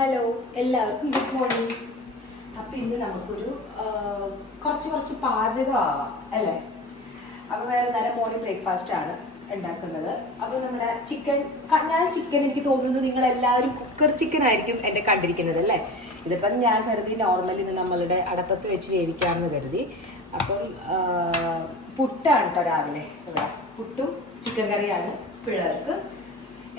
Hello, എല്ലാവർക്കും good morning. അപ്പൊ ഇന്ന് നമുക്കൊരു കുറച്ച് പാചകമാവാം അല്ലേ. അപ്പൊ വേറെ നല്ല മോർണിംഗ് ബ്രേക്ക്ഫാസ്റ്റ് ആണ് ഉണ്ടാക്കുന്നത്. അപ്പൊ നമ്മുടെ ചിക്കൻ എനിക്ക് തോന്നുന്നു നിങ്ങൾ എല്ലാവരും കുക്കർ ചിക്കൻ ആയിരിക്കും എന്നെ കണ്ടിരിക്കുന്നത് അല്ലേ. ഇതിപ്പം ഞാൻ കരുതി നോർമലി ഇന്ന് നമ്മളുടെ അടപ്പത്ത് വെച്ച് വേവിക്കാമെന്ന് കരുതി. അപ്പം പുട്ടാണ് കേട്ടോ രാവിലെ. ഇവിടെ പുട്ടും ചിക്കൻ കറിയാണ് പിള്ളേർക്ക്.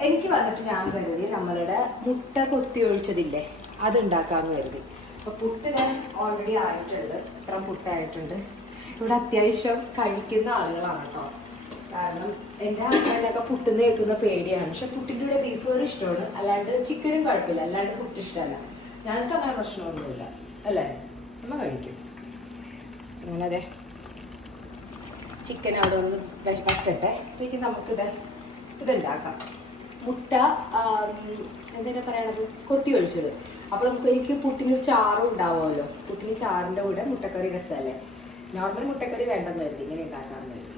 എനിക്ക് വന്നിട്ട് ഞാൻ കരുതി നമ്മളുടെ മുട്ട കൊത്തി ഒഴിച്ചതില്ലേ അത് ഉണ്ടാക്കാമെന്ന് കരുതി. അപ്പൊ പുട്ട് ഞാൻ ഓൾറെഡി ആയിട്ടുണ്ട്. ഇത്ര പുട്ടായിട്ടുണ്ട്. ഇവിടെ അത്യാവശ്യം കഴിക്കുന്ന ആളുകളാണ് കേട്ടോ. കാരണം എൻ്റെ ഹസ്ബൻഡൊക്കെ പുട്ടിന്ന് കേൾക്കുന്ന പേടിയാണ്. പക്ഷെ പുട്ടിൻ്റെ കൂടെ ബീഫ് കറി ഇഷ്ടമാണ്, അല്ലാണ്ട് ചിക്കനും കുഴപ്പമില്ല, അല്ലാണ്ട് പുട്ട് ഇഷ്ടമല്ല. ഞങ്ങൾക്ക് അങ്ങനെ പ്രശ്നമൊന്നുമില്ല അല്ലേ, നമ്മൾ കഴിക്കും. അങ്ങനെ അതെ ചിക്കൻ അവിടെ ഒന്ന് വറ്റട്ടെ. അപ്പോഴേക്കും ഇതുണ്ടാക്കാം. മുട്ട എന്തിനാ പറയണത്, കൊത്തി ഒഴിച്ചത്. അപ്പൊ എനിക്ക് പുട്ടിനൊരു ചാറും ഉണ്ടാവുമല്ലോ. പുട്ടിന് ചാറിന്റെ കൂടെ മുട്ടക്കറി രസമല്ലേ. നോർമൽ മുട്ടക്കറി വേണ്ടെന്ന് കരുതി ഇങ്ങനെ ഉണ്ടാക്കാമെന്ന് കരുതി.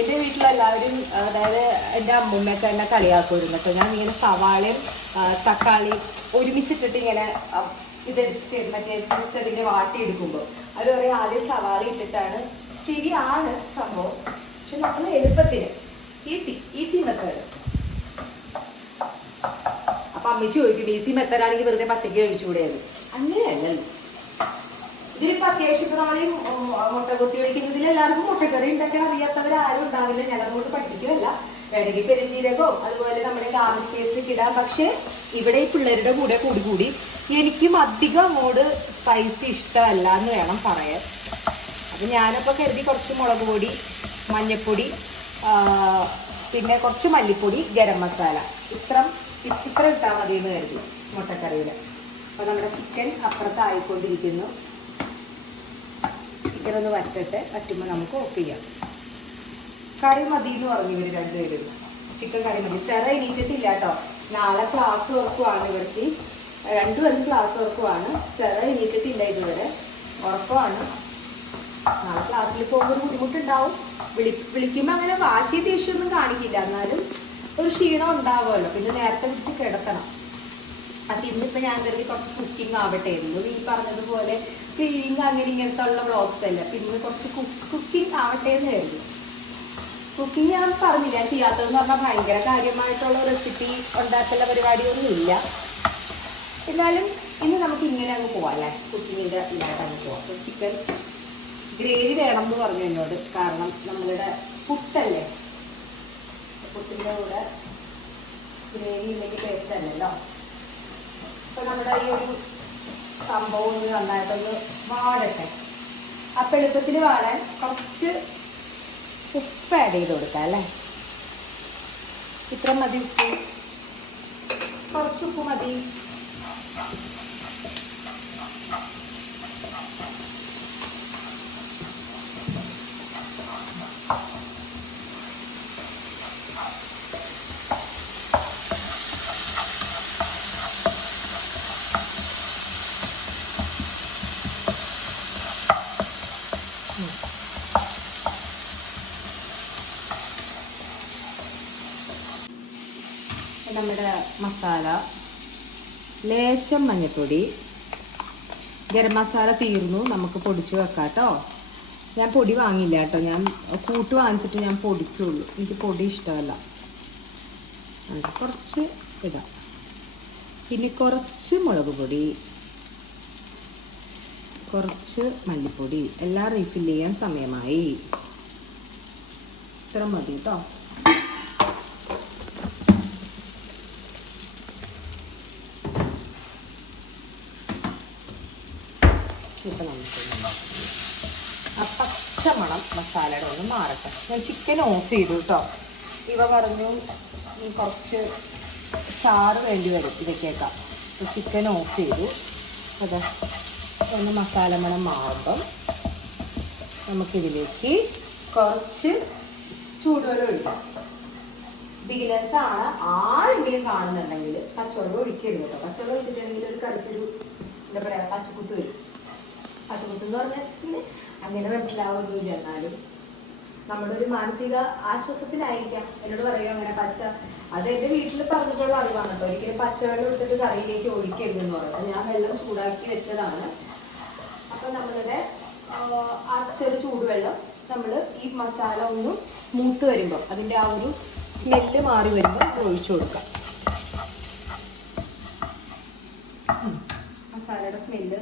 എൻ്റെ വീട്ടിലെല്ലാവരും, അതായത് എൻ്റെ അമ്മൂമ്മയൊക്കെ എന്നെ കളിയാക്കുമായിരുന്നു കേട്ടോ. ഞാൻ ഇങ്ങനെ സവാളയും തക്കാളിയും ഒരുമിച്ചിട്ടിട്ട് ഇങ്ങനെ ഇത് മറ്റേ ജസ്റ്റ് അതിൻ്റെ വാട്ടിയെടുക്കുമ്പോൾ അവർ പറയും ആദ്യം സവാള ഇട്ടിട്ടാണ്. ശരിയാണ് സംഭവം, പക്ഷെ നമ്മൾ എളുപ്പത്തിന് ഈസി മെത്തേഡ്. അപ്പൊ അമ്മച്ചി ചോദിക്കും ഈസി മെത്തേഡാണെങ്കിൽ വെറുതെ പച്ചയ്ക്ക് കഴിച്ചുകൂടെയത്. അങ്ങനെയല്ലല്ലോ. ഇതിലിപ്പോൾ അത്യാവശ്യം നമ്മളീ മുട്ട കൊത്തി ഒഴിക്കുന്നതിൽ എല്ലാവർക്കും മുട്ടക്കറി ഉണ്ടാക്കാൻ അറിയാത്തവരാരും ഉണ്ടാവില്ല. ഞങ്ങളോട് പഠിപ്പിക്കുകയല്ല. വേണമെങ്കിൽ പെരുജീരകോ അതുപോലെ നമ്മുടെ ഗാർലിക് പേസ്റ്റ് ഇടാം. പക്ഷെ ഇവിടെ ഈ പിള്ളേരുടെ കൂടി എനിക്കും അധികം അങ്ങോട്ട് സ്പൈസി ഇഷ്ടമല്ല എന്ന് വേണം പറയാൻ. അപ്പം ഞാനിപ്പോൾ കരുതി കുറച്ച് മുളക് പൊടി, മഞ്ഞൾപ്പൊടി, പിന്നെ കുറച്ച് മല്ലിപ്പൊടി, ഗരം മസാല ഇത്ര ഇട്ടാൽ മതി എന്ന് കരുതി മുട്ടക്കറിയിൽ. അപ്പോൾ നമ്മുടെ ചിക്കൻ അപ്പുറത്തായിക്കൊണ്ടിരിക്കുന്നു. ചിക്കൻ ഒന്ന് വറ്റുമ്പോൾ നമുക്ക് ഓഫ് ചെയ്യാം. കറി മതി എന്ന് പറഞ്ഞു ഇവർ രണ്ടുപേരും. ചിക്കൻ കറി മതി. സെറ എണീറ്റിട്ടില്ല കേട്ടോ. നാളെ ക്ലാസ് വർക്കുമാണ് ഇവർക്ക്. രണ്ടുപേരും ക്ലാസ് വർക്കുമാണ്. സെറ എണീറ്റിട്ടില്ല ഇതുവരെ, ഉറക്കമാണ്. നാളെ ക്ലാസ്സിൽ പോകുമ്പോൾ ബുദ്ധിമുട്ടുണ്ടാവും. വിളിക്കുമ്പോൾ അങ്ങനെ വാശി ദേഷ്യമൊന്നും കാണിക്കില്ല, എന്നാലും ഒരു ക്ഷീണം ഉണ്ടാവുമല്ലോ. പിന്നെ നേരത്തെ വിളിച്ച് കിടത്തണം. അപ്പം ഇന്നിപ്പോൾ ഞാൻ കരുതി കുറച്ച് കുക്കിംഗ് ആവട്ടെ എന്ന്. ഈ പറഞ്ഞതുപോലെ ക്ലീനിങ് അങ്ങനെ ഇങ്ങനത്തെ ഉള്ള വ്ളോഗ്സ് അല്ല. പിന്നെ കുറച്ച് കുക്കിംഗ് ആവട്ടെ എന്ന് കരുതി. കുക്കിംഗ് ഞാൻ പറഞ്ഞില്ല, ഞാൻ ചെയ്യാത്തതെന്ന് പറഞ്ഞാൽ ഭയങ്കര കാര്യമായിട്ടുള്ള റെസിപ്പി ഉണ്ടാക്കുന്ന പരിപാടിയൊന്നും ഇല്ല. എന്നാലും ഇന്ന് നമുക്ക് ഇങ്ങനെ അങ്ങ് പോവാം അല്ലേ, കുക്കിങ്ങിൻ്റെ ഇല്ലാണ്ട് അങ്ങ് പോവാം. അപ്പോൾ ചിക്കൻ ഗ്രേവി വേണം എന്ന് പറഞ്ഞു എന്നോട്. കാരണം നമ്മളുടെ പുട്ടല്ലേ, പുട്ടിൻ്റെ കൂടെ ഗ്രേവി ഇല്ലെങ്കിൽ ടേസ്റ്റ് അല്ലല്ലോ. അപ്പോൾ നമ്മുടെ ഈ ഒരു സംഭവം ഒന്ന് നന്നായിട്ടൊന്ന് വാടട്ടെ. അപ്പം എളുപ്പത്തിൽ വാടാൻ കുറച്ച് ഉപ്പ് ആഡ് ചെയ്ത് കൊടുക്കാം അല്ലേ. ഇത്ര മതി ഉപ്പ്, കുറച്ച് ഉപ്പ് മതി. നമ്മുടെ മസാല, ലേശം മഞ്ഞൾപ്പൊടി, ഗരം മസാല തീർന്നു, നമുക്ക് പൊടിച്ച് വെക്കാം കേട്ടോ. ഞാൻ പൊടി വാങ്ങില്ല കേട്ടോ, ഞാൻ കൂട്ട് വാങ്ങിച്ചിട്ട് ഞാൻ പൊടിക്കുള്ളൂ. എനിക്ക് പൊടി ഇഷ്ടമല്ല. കുറച്ച് ഇടാം. പിന്നെ കുറച്ച് മുളക് പൊടി, കുറച്ച് മല്ലിപ്പൊടി. എല്ലാം റീഫിൽ ചെയ്യാൻ സമയമായി. ഇത്ര മതി കേട്ടോ. ഇപ്പം നമുക്ക് ആ പച്ചമണം മസാലയുടെ ഒന്ന് മാറട്ടെ. ഞാൻ ചിക്കൻ ഓഫ് ചെയ്തു കേട്ടോ. ഇവ പറഞ്ഞു കുറച്ച് ചാറ് വേണ്ടി വരും ഇതൊക്കെയൊക്കെ. അപ്പോൾ ചിക്കൻ ഓഫ് ചെയ്തു. അതെ, ഒന്ന് മസാല മണം മാറുമ്പം നമുക്കിതിലേക്ക് കുറച്ച് ചൂടുവെള്ളം ഒഴിക്കാം. ബിഗിനേഴ്സാണ് ആരെങ്കിലും കാണുന്നുണ്ടെങ്കിൽ പച്ചവെള്ളം ഒഴിക്കരുത് കേട്ടോ. പച്ചവെള്ളം ഒഴിച്ചിട്ടുണ്ടെങ്കിൽ ഒരു കടുത്തൊരു എന്താ പറയുക പച്ചക്കുത്ത് വരും. ആട്ടുകുത്തെന്ന് പറഞ്ഞാൽ അങ്ങനെ മനസ്സിലാവുന്നില്ല, എന്നാലും നമ്മുടെ ഒരു മാനസിക ആശ്വാസത്തിനായിരിക്കാം എന്നോട് പറയും അങ്ങനെ പച്ച. അത് എൻ്റെ വീട്ടിൽ പറഞ്ഞിട്ടുള്ള അറിവാണ് കേട്ടോ. ഒരിക്കലും പച്ചവെള്ളം എടുത്തിട്ട് കറിയിലേക്ക് ഒഴിക്കരുതെന്ന് പറയുന്നത്. ഞാൻ വെള്ളം ചൂടാക്കി വെച്ചതാണ്. അപ്പം നമ്മളുടെ ആ ചെറു ചൂടുവെള്ളം നമ്മൾ ഈ മസാല ഒന്ന് മൂത്ത് വരുമ്പോൾ അതിൻ്റെ ആ ഒരു സ്മെല്ല് മാറി വരുമ്പോൾ ഒഴിച്ചു കൊടുക്കാം. മസാലയുടെ സ്മെല്ല്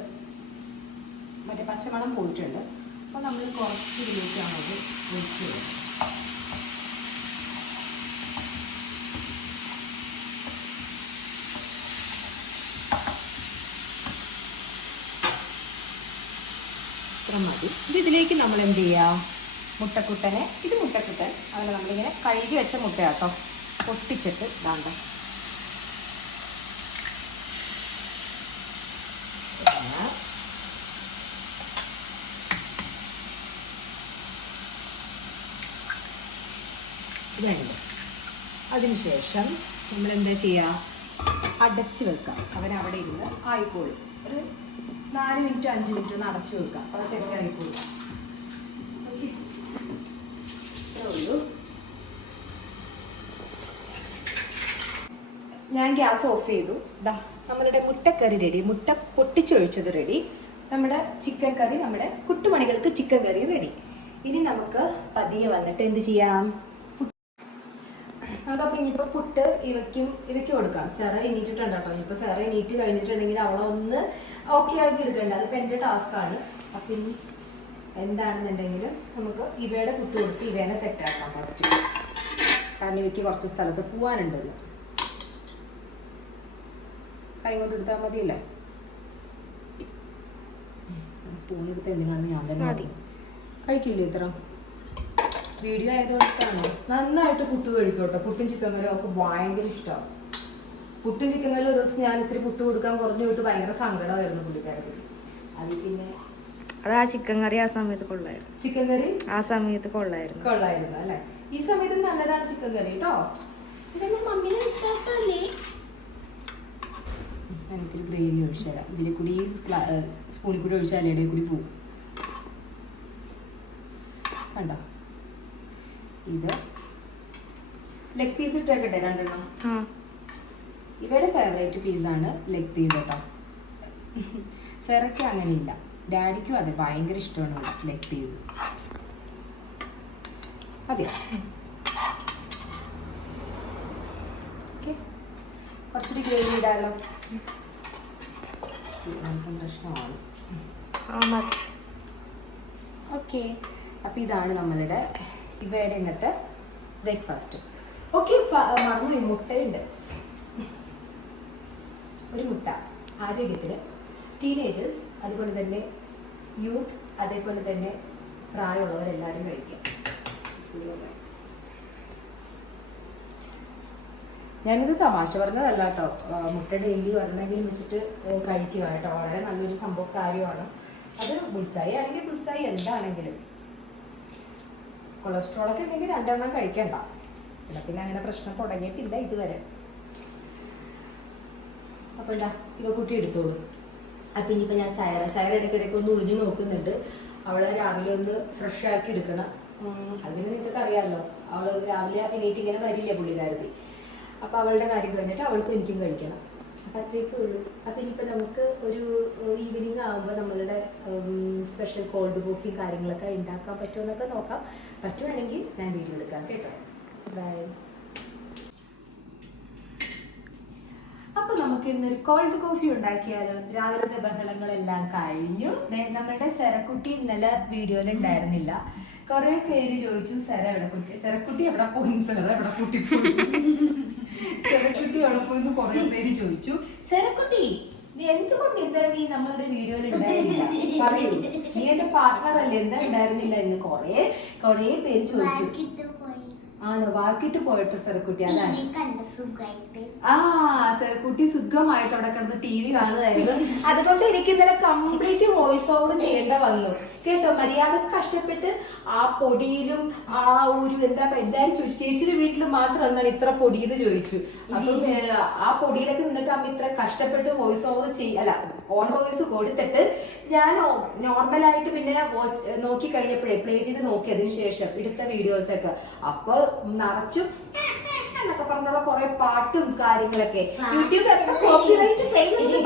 മറ്റേ പച്ചമണം പോയിട്ടുണ്ട്. അപ്പോൾ നമ്മൾ കുറച്ച് ഇതിലേക്കാണ് അത് ഒഴിച്ചു കൊടുക്കുക. ഇത്ര മതി. ഇതിലേക്ക് നമ്മൾ എന്ത് ചെയ്യുക, മുട്ടക്കുട്ടനെ, ഇത് മുട്ടക്കുട്ടൻ അതിൽ നമ്മളിങ്ങനെ കഴുകി വെച്ച മുട്ട കേട്ടോ, പൊട്ടിച്ചിട്ട് ഇതാണ്ട ഇതുണ്ട്. അതിനുശേഷം നമ്മൾ എന്താ ചെയ്യുക, അടച്ച് വെക്കാം. അവനവിടെ ഇരുന്ന് ആയിക്കോളും. ഒരു 4 മിനിറ്റ് 5 മിനിറ്റ് ഒന്ന് അടച്ചു വെക്കാം. അപ്പോൾ സെറ്റ് ആയിക്കോളും. ഓക്കെ, ഇത്രേ ഉള്ളൂ. ഞാൻ ഗ്യാസ് ഓഫ് ചെയ്തു. ദാ നമ്മളുടെ മുട്ടക്കറി റെഡി. മുട്ട പൊട്ടിച്ചൊഴിച്ചത് റെഡി. നമ്മുടെ ചിക്കൻ കറി, നമ്മുടെ കുട്ടുമണികൾക്ക് ചിക്കൻ കറി റെഡി. ഇനി നമുക്ക് പതിയെ വന്നിട്ട് എന്ത് ചെയ്യാം, നമുക്കപ്പോൾ ഇനിയിപ്പോൾ പുട്ട് ഇവയ്ക്ക് കൊടുക്കാം. സെറ എണീറ്റിട്ടുണ്ട് കേട്ടോ. ഇനിയിപ്പോൾ സെറ എണീറ്റ് കഴിഞ്ഞിട്ടുണ്ടെങ്കിൽ അവളെ ഒന്ന് ഓക്കെ ആക്കി എടുക്കേണ്ട, അതിപ്പോൾ എൻ്റെ ടാസ്ക്കാണ്. അപ്പം ഇനി എന്താണെന്നുണ്ടെങ്കിൽ നമുക്ക് ഇവയുടെ പുട്ട് കൊടുത്ത് ഇവേനെ സെറ്റാക്കാം ഫസ്റ്റ്. കാരണം ഇവയ്ക്ക് കുറച്ച് സ്ഥലത്ത് പോകാനുണ്ടല്ലോ. കൈ കൊണ്ട് എടുത്താൽ മതിയല്ലേ. സ്പൂൺ എടുത്ത് എന്തിനാണെന്ന് ഞാൻ തന്നെ മതി. കഴിക്കില്ലേ ഇത്ര വീഡിയോ ആയതുകൊണ്ടാണ്. നന്നായിട്ട് പുട്ട് കഴിക്കും കേട്ടോ. പുട്ടും ചിക്കൻ കറിയും അവർക്ക് ഭയങ്കര ഇഷ്ടമാണ്. പുട്ടും ചിക്കൻ കറിയും ഒരു ദിവസം ഞാൻ ഇത്തിരി പുട്ട് കൊടുക്കാൻ കുറഞ്ഞു വിട്ട് ഭയങ്കര സങ്കടമായിരുന്നു പുള്ളിക്കാരത്തിൽ. അത് പിന്നെ അത് ആ ചിക്കൻ കറി ആ സമയത്ത് കൊള്ളായിരുന്നു. ചിക്കൻ കറി ആ സമയത്ത് കൊള്ളായിരുന്നു അല്ലേ. ഈ സമയത്ത് നല്ലതാണ് ചിക്കൻ കറി കേട്ടോ. ഇതൊന്നും മമ്മീനെ വിശ്വാസമല്ലേ. ഞാൻ ഇത്തിരി ഗ്രേവി ഒഴിച്ചു തരാം. ഇതിൽ കൂടി സ്പൂണിൽ കൂടി ഒഴിച്ചാൽ ഇടയിൽ കൂടി പോവും. കണ്ടോ, ഇത് ലെഗ് പീസ് ഇട്ടേക്കട്ടെ 2 ഇവയുടെ ഫേവറേറ്റ് പീസാണ് ലെഗ് പീസ് കേട്ടോ. സെറയ്ക്ക് അങ്ങനെയില്ല, ഡാഡിക്കും അതെ ഭയങ്കര ഇഷ്ടമാണ് ലെഗ് പീസ്. അതെ, ഓക്കെ. കുറച്ചുകൂടി ഗ്രേവി ഇടാമല്ലോ. പ്രശ്നമാണ്. ഓക്കെ, അപ്പം ഇതാണ് നമ്മളുടെ ഇവയുടെ ഇന്നത്തെ ബ്രേക്ക്ഫാസ്റ്റ്. ഓക്കെ, മറന്നു മുട്ടയുണ്ട്. ഒരു മുട്ട ആരോഗ്യത്തിന്, ടീനേജേഴ്സ്, അതുപോലെ തന്നെ യൂത്ത്, അതേപോലെ തന്നെ പ്രായമുള്ളവരെല്ലാവരും കഴിക്കാം. ഞാനിത് തമാശ പറഞ്ഞതല്ല കേട്ടോ. മുട്ട ഡെയിലി ഒരെണ്ണമെങ്കിലും വെച്ചിട്ട് കഴിക്കുക കേട്ടോ. വളരെ നല്ലൊരു സംഭവ കാര്യമാണ് അത്. ബുൾസായി ആണെങ്കിൽ ബുൾസായി, എന്താണെങ്കിലും കൊളസ്ട്രോളൊക്കെ ഉണ്ടെങ്കിൽ 2 എണ്ണം കഴിക്കണ്ട. പിന്നെ അങ്ങനെ പ്രശ്നം തുടങ്ങിയിട്ടില്ല ഇതുവരെ. അപ്പോൾ എന്താ ഇവ കുട്ടി എടുത്തോളൂ. അപ്പം ഇനിയിപ്പോൾ ഞാൻ സയറ ഇടയ്ക്കിടയ്ക്ക് ഒന്ന് ഒളിഞ്ഞു നോക്കുന്നുണ്ട്. അവളെ രാവിലെ ഒന്ന് ഫ്രഷ് ആക്കി എടുക്കണം. അതിന് നിങ്ങൾക്ക് അറിയാമല്ലോ, അവൾ രാവിലെ എണീറ്റ് ഇങ്ങനെ വരില്ല പുള്ളിക്കാരത്തി. അപ്പോൾ അവളുടെ കാര്യം കഴിഞ്ഞിട്ട് അവൾക്കും എനിക്കും കഴിക്കണം. അപ്പം അത്രയൊക്കെ ഉള്ളൂ. അപ്പം ഇനിയിപ്പോൾ നമുക്ക് ഒരു ഈവനിങ് ആകുമ്പോൾ നമ്മളുടെ സ്പെഷ്യൽ കോൾഡ് കോഫിയും കാര്യങ്ങളൊക്കെ ഉണ്ടാക്കാൻ പറ്റുമെന്നൊക്കെ നോക്കാം. പറ്റുവാണെങ്കിൽ ഞാൻ വീഡിയോ എടുക്കാം കേട്ടോ. ബൈ. അപ്പോൾ നമുക്ക് ഇന്നൊരു കോൾഡ് കോഫി ഉണ്ടാക്കിയാലോ. രാവിലത്തെ ബഹളങ്ങളെല്ലാം കഴിഞ്ഞു. നമ്മളുടെ സെറക്കുട്ടി ഇന്നലെ വീഡിയോയിൽ ഉണ്ടായിരുന്നില്ല. കുറേ പേര് ചോദിച്ചു സെറക്കുട്ടി എവിടെ പോയി, സെറക്കുട്ടി എവിടെ പോയിന്ന് കുറേ പേര് ചോദിച്ചു. സെറക്കുട്ടി നീ എന്തുകൊണ്ട് എന്താ നീ നമ്മളുടെ വീഡിയോയിൽ ഉണ്ടായിരുന്നില്ല, പറയൂ. നീ എന്റെ പാർട്ട്ണർ അല്ലേ, എന്താ ഉണ്ടായിരുന്നില്ല എന്ന് കുറേ പേര് ചോദിച്ചു. ആണോ, വാക്കിട്ട് പോയപ്പോ സെറക്കുട്ടി? അതാണ് സെറക്കുട്ടി സുഖമായിട്ട് അവിടെ കിടന്ന് TV കാണുമായിരുന്നു. അതുകൊണ്ട് എനിക്ക് ഇന്നലെ കംപ്ലീറ്റ് വോയിസ് ഓവർ ചെയ്യേണ്ട വന്നു കേട്ടോ. മര്യാദ കഷ്ടപ്പെട്ട് ആ പൊടിയിലും ആ ഒരു എന്താ എല്ലാരും ചോദിച്ചു, ചേച്ചിയുടെ വീട്ടിൽ മാത്രം എന്താണ് ഇത്ര പൊടിയെന്ന് ചോദിച്ചു. അപ്പം ആ പൊടിയിലൊക്കെ നിന്നിട്ട് അമ്മ ഇത്ര കഷ്ടപ്പെട്ട് വോയിസ് ഓവർ ഓൺ വോയിസ് കൊടുത്തിട്ട് ഞാൻ നോർമലായിട്ട് പിന്നെ നോക്കി കഴിഞ്ഞപ്പോഴേ പ്ലേ ചെയ്ത് നോക്കിയതിന് ശേഷം എടുത്ത വീഡിയോസ് ഒക്കെ അപ്പൊ നിറച്ചും എന്നൊക്കെ പറഞ്ഞുള്ള കുറെ പാട്ടും കാര്യങ്ങളൊക്കെ. യൂട്യൂബ് എപ്പോ കോപ്പിറൈറ്റ്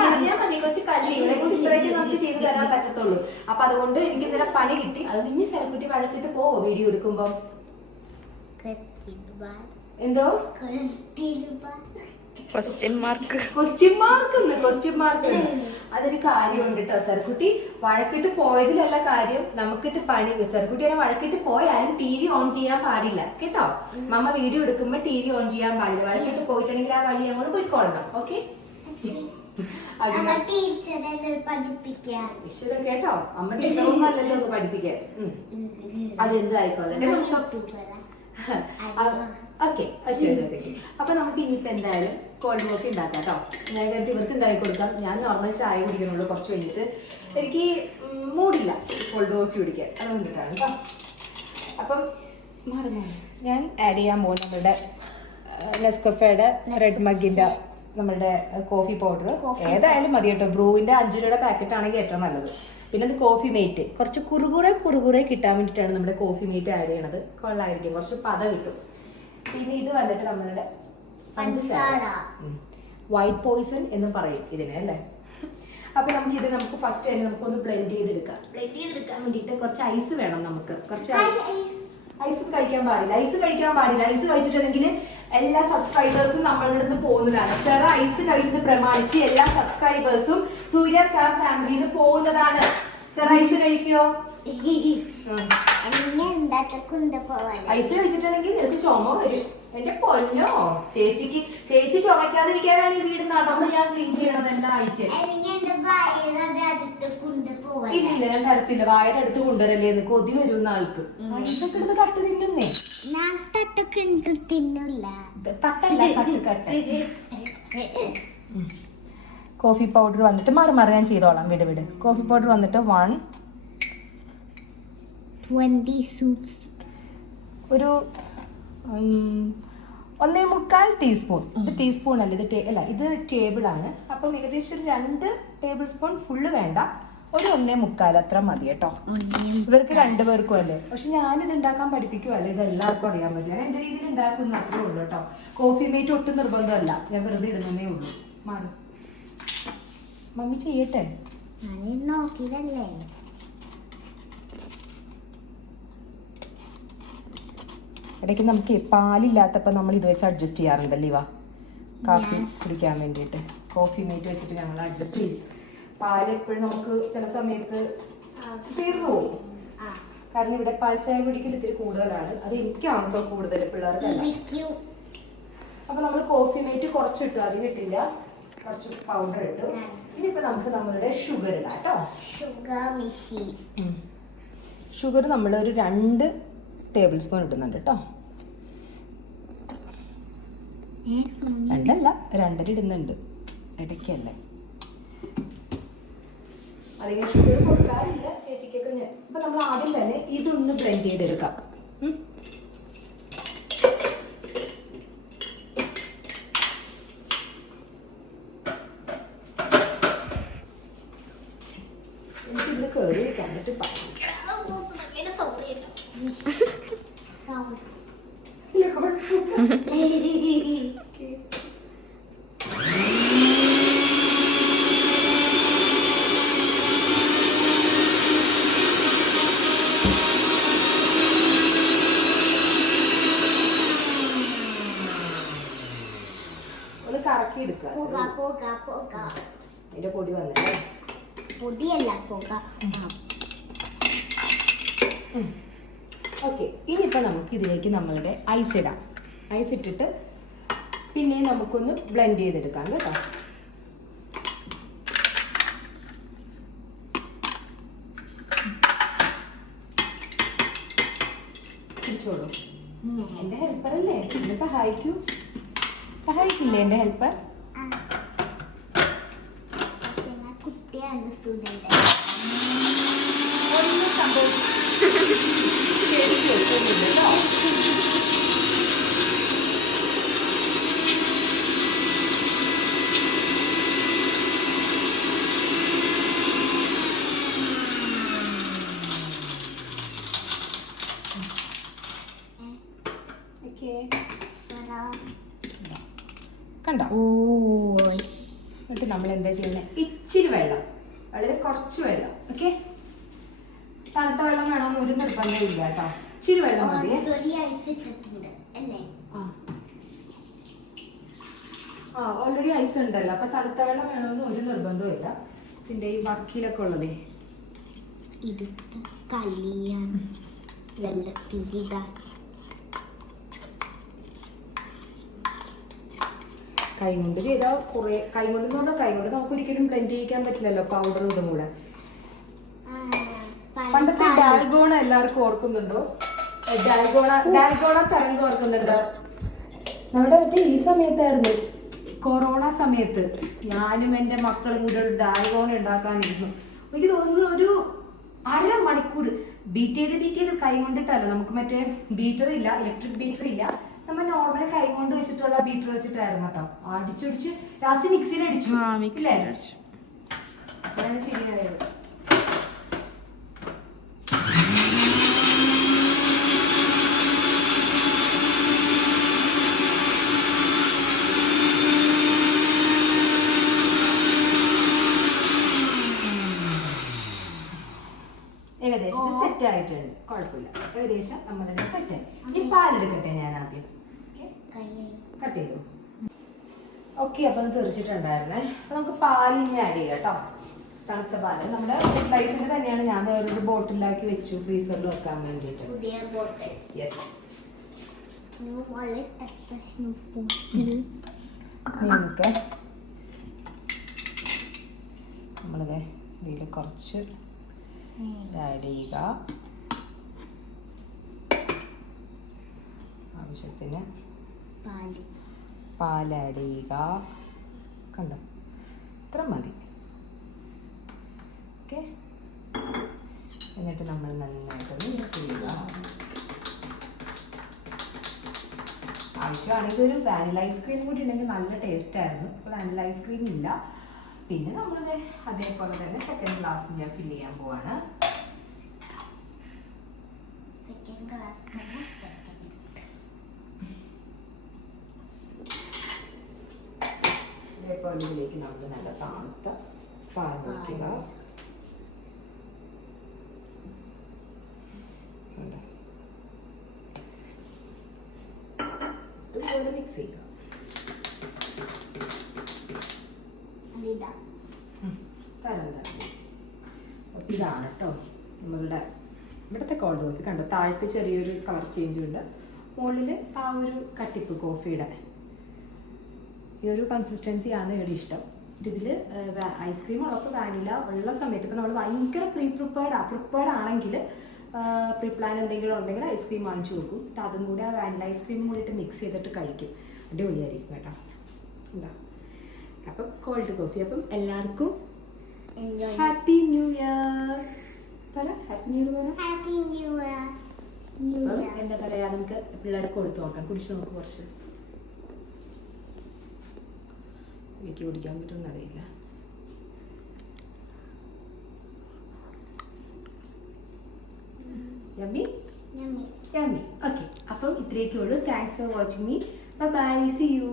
പറഞ്ഞാൽ മതി, കൊച്ചു കല്ലി ഇവിടെ കൊണ്ട് ഇത്രയൊക്കെ നമുക്ക് ചെയ്തു തരാൻ പറ്റത്തുള്ളൂ. അപ്പൊ അതുകൊണ്ട് എനിക്ക് ഇന്നലെ പണി കിട്ടി. അത് ഇനി ശരക്കുട്ടി വഴക്കിട്ട് പോവോ വീഡിയോ എടുക്കുമ്പോ? എന്തോ ക്വസ്റ്റ്യൻ മാർക്ക് അതൊരു കാര്യമുണ്ട് കേട്ടോ. സർക്കുട്ടി വഴക്കിട്ട് പോയതിലല്ല കാര്യം, നമുക്കിട്ട് പണി. സർക്കുട്ടി അങ്ങനെ വഴക്കിട്ട് പോയാലും TV ഓൺ ചെയ്യാൻ പാടില്ല കേട്ടോ. മമ്മ വീഡിയോ എടുക്കുമ്പോ TV ഓൺ ചെയ്യാൻ പാടില്ല. വഴക്കിട്ട് പോയിട്ടുണ്ടെങ്കിൽ ആ വഴി അങ്ങോട്ട് പോയിക്കൊള്ളണം. ഓക്കെ ഈശ്വര കേട്ടോ, അമ്മ ടീച്ചറൊന്നും അല്ലല്ലോ ഒന്ന് പഠിപ്പിക്കാൻ. അതെന്തായിക്കോട്ടെ. ഓക്കെ അപ്പൊ നമുക്ക് ഇനിയിപ്പോ എന്തായാലും കോൾഡ് കോഫി ഉണ്ടാക്കാം കേട്ടോ. ഞാൻ കരുതി ഇവർക്ക് ഉണ്ടാക്കി കൊടുക്കാം. ഞാൻ നോർമൽ ചായ കുടിക്കുന്നുള്ളൂ. കുറച്ച് കഴിഞ്ഞിട്ട് എനിക്ക് മൂടില്ല കോൾഡ് കോഫി കുടിക്കാൻ, അതുകൊണ്ടിട്ടാണ് കേട്ടോ. അപ്പം ഞാൻ ആഡ് ചെയ്യാൻ പോകും നമ്മുടെ നെസ്കഫയുടെ റെഡ് മഗിന്റെ നമ്മുടെ കോഫി പൗഡർ. ഏതായാലും മതി കേട്ടോ. ബ്രൂവിന്റെ 5 രൂപയുടെ പാക്കറ്റ് ആണെങ്കിൽ ഏറ്റവും നല്ലത്. പിന്നെ അത് കോഫി മേറ്റ് കുറച്ച് കുറുകുറെ കിട്ടാൻ വേണ്ടിയിട്ടാണ് നമ്മുടെ കോഫി മേറ്റ് ആഡ് ചെയ്യണത്. കൊള്ളായിരിക്കും, കുറച്ച് പത കിട്ടും. പിന്നെ ഇത് വന്നിട്ട് നമ്മളുടെ പഞ്ചസാര, വൈറ്റ് പോയിസൺ എന്ന് പറയും ഇതിനെ അല്ലേ. അപ്പൊ നമുക്ക് ഫസ്റ്റ് തന്നെ നമുക്കൊന്ന് ബ്ലെൻഡ് ചെയ്തെടുക്കാൻ വേണ്ടിയിട്ട് കുറച്ച് ഐസ് വേണം. നമുക്ക് കുറച്ച് ഐസ് കഴിക്കാൻ പാടില്ല. ഐസ് കഴിച്ചിട്ടുണ്ടെങ്കിൽ എല്ലാ സബ്സ്ക്രൈബേഴ്സും നമ്മളുടെ അടുത്ത് പോകുന്നതാണ്. സെറ ഐസ് കഴിച്ചത് പ്രമാണിച്ച് എല്ലാ സബ്സ്ക്രൈബേഴ്സും സൂര്യ സാം ഫാമിലിയിൽ നിന്ന് പോകുന്നതാണ്. സെറ ഐസ് കഴിക്കോ? ഐസ് കഴിച്ചിട്ടുണ്ടെങ്കിൽ നിനക്ക് ചുമ വരും. എന്റെ പൊന്നോ, ചേച്ചി ചുമക്കാതിരിക്കാനാണ് ഈ വീട് നടന്ന് ഞാൻ ക്ലീൻ ചെയ്യണത് എല്ലാ ആഴ്ച. ഇല്ല ഞാൻ തരത്തില്ല. വായുടെ അടുത്ത് കൊണ്ടുവരല്ലേ എന്ന് കൊതി വരുന്ന ആൾക്ക്. ഐസൊക്കെ എടുത്ത് കട്ട് തിന്നുന്നേ. തട്ടല്ല, കട്ട്. കോഫി പൗഡർ വന്നിട്ട് മാറി ഞാൻ ചെയ്തോളാം. വിട്. കോഫി പൗഡർ വന്നിട്ട് 120 സൂപ്സ്, ഒരു 1.25 ടീസ്പൂൺ. ഇത് ടീസ്പൂൺ അല്ല, ഇത് ടേബിൾ ആണ്. അപ്പം ഏകദേശം 2 ടേബിൾ സ്പൂൺ ഫുള്ള് വേണ്ട, ഒരു 1.25 അത്ര മതി കേട്ടോ. ഇവർക്ക് 2 പേർക്കും അല്ലേ. പക്ഷെ ഞാനിത് ഉണ്ടാക്കാൻ പഠിപ്പിക്കുമല്ലോ, ഇത് എല്ലാവർക്കും അറിയാൻ പറ്റും. ഞാൻ എൻ്റെ രീതിയിൽ ഉണ്ടാക്കുന്ന അത്രേ ഉള്ളൂ കേട്ടോ. കോഫി മേറ്റ് ഒട്ടും നിർബന്ധമല്ല, ഞാൻ വെറുതെ ഇടുന്നേ ഉള്ളൂ. മാറി മമ്മി ചെയ്യട്ടെ. നോക്കിയതല്ലേ. ഇടയ്ക്ക് നമുക്ക് പാലില്ലാത്തപ്പോൾ നമ്മൾ ഇത് വെച്ച് അഡ്ജസ്റ്റ് ചെയ്യാറുണ്ടല്ലേ ഇവ, കാപ്പി കുടിക്കാൻ വേണ്ടിയിട്ട്. കോഫി മേറ്റ് വെച്ചിട്ട് ഞങ്ങൾ അഡ്ജസ്റ്റ് ചെയ്യും. പാൽ എപ്പോഴും നമുക്ക് ചില സമയത്ത് തീർന്നു പോകും. കാരണം ഇവിടെ പാൽ ചായ കുടിക്കൽ ഇത്തിരി കൂടുതലാണ്. അത് എനിക്കാണ് കേട്ടോ കൂടുതൽ, പിള്ളേർക്കല്ല. അപ്പൊ നമ്മൾ കോഫി മേറ്റ് കുറച്ചിട്ടു, അത് കിട്ടില്ല, കുറച്ച് പൗഡർ ഇട്ടു. ഇനിയിപ്പോ നമുക്ക് നമ്മളുടെ ഷുഗർ ഇടാം കേട്ടോ. ഷുഗർ നമ്മൾ ഒരു 2 ടേബിൾ സ്പൂൺ ഇടുന്നുണ്ട് കേട്ടോ. 2 അല്ല 2.5 ഇടുന്നുണ്ട്, ഇടയ്ക്കല്ലേ. അധികം ഷുഗർ കൊടുക്കാറില്ല ചേച്ചിക്കൊക്കെ. അപ്പൊ നമ്മൾ ആദ്യം തന്നെ ഇതൊന്ന് ബ്ലെൻഡ് ചെയ്തെടുക്കാം. എനിക്കിതിൽ കയറി വെക്കാൻ പറ്റും. ഒന്ന് കറക്കി എടുക്കുക. അതിന്റെ പൊടി വന്നില്ലേ? പൊടിയല്ല, പോക. ഓക്കെ, ഇനിയിപ്പോൾ നമുക്ക് ഇതിലേക്ക് നമ്മളുടെ ഐസ് ഇടാം. ഐസ് ഇട്ടിട്ട് പിന്നെ നമുക്കൊന്ന് ബ്ലെൻഡ് ചെയ്തെടുക്കാം കേട്ടോ. തിരിച്ചോളൂ. എൻ്റെ ഹെൽപ്പർ അല്ലേ, എന്നെ സഹായിക്കില്ലേ എൻ്റെ ഹെൽപ്പർ? ഒന്നും സംഭവിച്ചില്ല. കണ്ടോ? ഓയ്. എന്നിട്ട് നമ്മൾ എന്താ ചെയ്യുന്നത്, ഇച്ചിരി വെള്ളം, വളരെ കുറച്ച് വെള്ളം. ഓക്കെ, തണുത്ത വെള്ളം വേണമെന്ന് ഒരു നിർബന്ധമില്ല കേട്ടോ. ഇച്ചിരി വെള്ളം മതിയേ. ഓൾറെഡി ഐസ് ഇട്ടിട്ടുണ്ട് അല്ലേ? ഓൾറെഡി ഐസ് ഉണ്ടല്ലോ, അപ്പൊ തണുത്ത വെള്ളം വേണമെന്ന് ഒരു നിർബന്ധമില്ല. ഇതിന്റെ ഈ വക്കീലൊക്കെ ഉള്ളതേ ഇത് കളിയാണ്. വെള്ളത്തിലിടാ. കൈ കൊണ്ട് ചെയ്താൽ കുറെ, കൈ കൊണ്ട് നമുക്ക് ഒരിക്കലും ബ്ലെൻഡ് ചെയ്യിക്കാൻ പറ്റില്ലല്ലോ പൗഡർ ഇതും കൂടെ. പണ്ടത്തെ ഡാൽഗോണ എല്ലാവർക്കും ഓർക്കുന്നുണ്ടോ? ഡാൽഗോണ തരംഗം ഓർക്കുന്നുണ്ടോ? നമ്മുടെ മറ്റേ ഈ സമയത്തായിരുന്നു, കൊറോണ സമയത്ത് ഞാനും എൻ്റെ മക്കളും കൂടെ ഒരു ഡാൽഗോണ ഉണ്ടാക്കാനിരുന്നു. എനിക്ക് തോന്നുന്നു ഒരു 1/2 മണിക്കൂർ ബീറ്റ് ചെയ്ത് കൈ കൊണ്ടിട്ടല്ല, നമുക്ക് മറ്റേ ബീറ്റർ ഇല്ല, ഇലക്ട്രിക് ബീറ്റർ ഇല്ല, നമ്മൾ നോർമൽ കൈ കൊണ്ട് വെച്ചിട്ടുള്ള ബീറ്റർ വെച്ചിട്ടായിരുന്നു കേട്ടോ. അടിച്ചൊടിച്ച് ലാസ്റ്റ് മിക്സിയിൽ അടിച്ചു. അതാണ് ശരിയായത്. ഏകദേശം സെറ്റ് ആയിട്ടുണ്ട്, കുഴപ്പമില്ല. ഏകദേശം നമ്മളുടെ സെറ്റ്. ഇനി പാലെടുക്കട്ടെ ഞാൻ ആദ്യം. കട്ട് ചെയ്തു. ഓക്കെ, അപ്പൊ അത് തെറിച്ചിട്ടുണ്ടായിരുന്നേ. അപ്പൊ നമുക്ക് പാലിനെ ആഡ് ചെയ്യാം കേട്ടോ. തണുത്ത പാല് നമ്മുടെ ലൈഫിന്റെ തന്നെയാണ്. ഞാൻ വേറൊരു ബോട്ടിലാക്കി വെച്ചു ഫ്രീസറിൽ വെക്കാൻ വേണ്ടിയിട്ട്. പുതിയ ബോട്ടിൽ. യെസ്. നിങ്ങൾക്ക് നമ്മളിത് ഇതിൽ കുറച്ച് ആഡ് ചെയ്യുക. ആവശ്യത്തിന് പാൽ ആഡ് ചെയ്യുക. കണ്ടോ, ഇത്ര മതി. ഓക്കെ, എന്നിട്ട് നമ്മൾ നന്നായിട്ടൊന്ന് മിക്സ് ചെയ്യുക. ആവശ്യമാണെങ്കിൽ ഒരു വാനില ഐസ്ക്രീം കൂടി ഉണ്ടെങ്കിൽ നല്ല ടേസ്റ്റ് ആയിരുന്നു. അപ്പോൾ വാനില ഐസ്ക്രീം ഇല്ല. പിന്നെ നമ്മളിത് അതേപോലെ തന്നെ സെക്കൻഡ് ഗ്ലാസ് ഞാൻ ഫില്ല് ചെയ്യാൻ പോവാണ്. അതേപോലെ ഇതിലേക്ക് നമ്മൾ നല്ല തണുത്ത പാൽ ഒഴിക്കുക. ഇതുപോലെ മിക്സ് ചെയ്യുക. ഇതാണ് കേട്ടോ നമ്മളുടെ ഇവിടുത്തെ കോൾഡ് കോഫി. കണ്ടോ, താഴത്ത് ചെറിയൊരു കളർ ചേഞ്ച് ഉണ്ട്, മുകളിൽ ആ ഒരു കട്ടിപ്പ് കോഫിയുടെ ഈ ഒരു കൺസിസ്റ്റൻസിയാണ് ഇവിടെ ഇഷ്ടം. ഇതിൽ ഐസ്ക്രീം ഉള്ളപ്പോൾ വാനില ഉള്ള സമയത്ത് ഇപ്പം നമ്മൾ ഭയങ്കര പ്രിപ്പേർഡ് ആണെങ്കിൽ പ്രീ പ്ലാൻ എന്തെങ്കിലും ഉണ്ടെങ്കിൽ ഐസ്ക്രീം വാങ്ങിച്ചു കൊടുക്കും. അതും കൂടി ആ വാനില ഐസ്ക്രീമും കൂടിയിട്ട് മിക്സ് ചെയ്തിട്ട് കഴിക്കും. അടിപൊളിയായിരിക്കും കേട്ടോ. എന്താ അപ്പം കോൾഡ് കോഫി. അപ്പം എല്ലാവർക്കും happy new year. Happy new year. എന്താ പറയാ, നമുക്ക് പിള്ളേർക്ക് കൊടുത്തു നോക്കാം. കുടിച്ചു നോക്ക് കുറച്ച്. എനിക്ക് കുടിക്കാൻ പറ്റുമെന്ന് അറിയില്ല. യമ്മി. ഓക്കെ, അപ്പം ഇത്രയൊക്കെ ഉള്ളൂ. Thanks for watching me. Bye bye, see U.